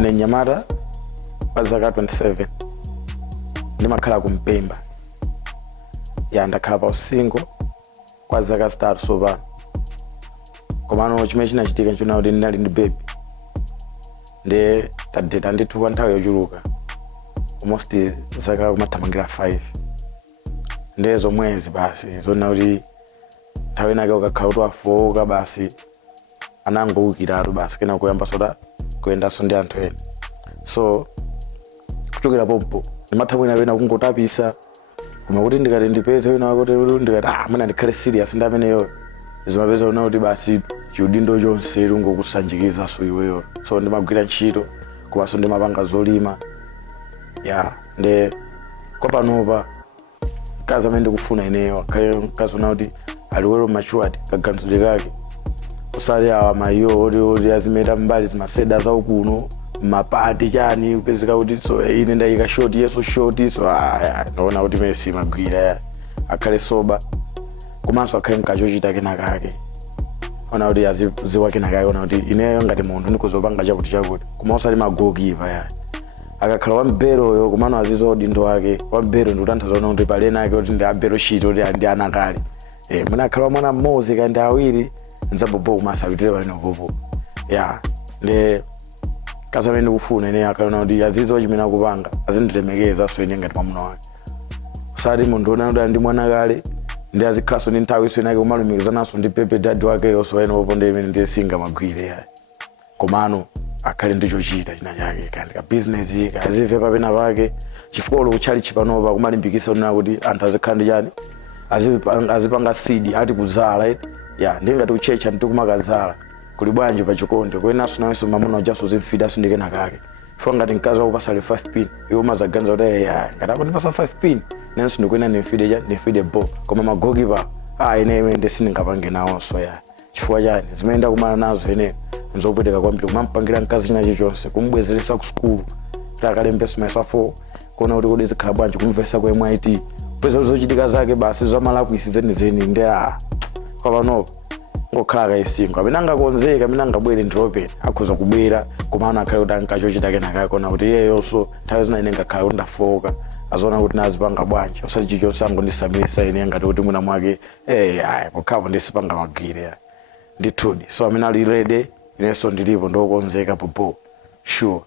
ndine Nyamata wa zaka 27 ndimakhala kumpemba ya ndakhala pa usingo kwa zaka 3 sopano komano chimene chinachitika nchona kuti ndinali ndi baby ndi tadeta ndithu kwa nthawi yochuluka almost zaka kumathamangira 5 ndezo mwezi basi zona kuti nthawi nake ukakhala kuti wafoka basi anangoukiratu basi kena kuyamba soda kuyendanso ndi anthu ena so kuchokera pompo ndimathamwina wina kungotapisa koma kuti ndikati ndipeze wina kuti ndikati mwina ndikhale serious ndi ameneyo zimapeza una kuti basi chiudindo chonse lungokusanjikiza so iweyo so ndimagwira ntchito komanso ndimapanga zolima ya nde kwa panopa kazi amene ndikufuna ineyo akhale kazi una kuti aliwero matured kaganizidwe kake usali awa mayo oti azimeta mbali zimaseda zaukuno mapati chani upezeka kuti so ine ndayika short yeso short so naona kuti Messi magwira akhale soba komanso akhale nkachochita kenakake ona kuti aziwa kenakake ona kuti ineyo ngati munthu ndikuzopanga chakuti koma usali magoalkeeper ya akakhala wamberoyo komano azizo dindo wake wambero ndi utanthaza kuti palena ake kuti ndi abero shito kuti ndi anakale mwina akhala mwana mmodzi kandi awiri nzabobo kumasabitire pano popo ya ndi kazi amene ndikufuna ine akhala kuti azizo chimene akupanga azindilemekeza so ine ngati mwamuna wake usati munthu ona kuti ndi mwana kale ndi azikhaso ndi nthawi iso inake kumalumikizananso ndi pepe dadi wakeyo so ine popo ndi imene ndiye singamagwire ya komano akhale ndichochita china chake kandi ka business kazive papena pake chifukwa kuchali chipanopa kumalimbikisa unena kuti anthu azikhala ndi chani azipanga seed ati kuzala ya ndingati kuchecha ndikumakazala kuli bwanji pa chikondi kwenaso nawenso mamuna ujaso zimfida aso ndikena kake fo ngati mkazi wakupasa le 5 pin iwo mazaganza kuti ngati akundipasa 5 pin nenso ndikwena ndimfide bo koma magoalkeeper ine ndesindingapange nawonso ya chifukwa chani zimene ndakumana nazo ine nzopweteka kwambiri kumampangira mkazi china chilichonse kumbwezeresa ku skulu takalembeso mayeso 4 kuona kuti kodi zikhala bwanji kumvesa kwa MIT peza zochitika zake basi zamalakwisi zenizeni ndi kwa panopa ngokhala kaisingo amene angakonzeka amene angabwere ndropeni akhoza kubwera komano akhale kuti ankachochita kenakake kona kuti iyeyonso nthawi zina ine ngakhala kuti ndafoka azoona kuti nazipanga bwanji osati chilichonse angondisamisa ine ngati kuti mwina mwake pokhapo ndisipanga magwire ndithudi so amene ali ready inenso ndilipo ndokonzeka popo sure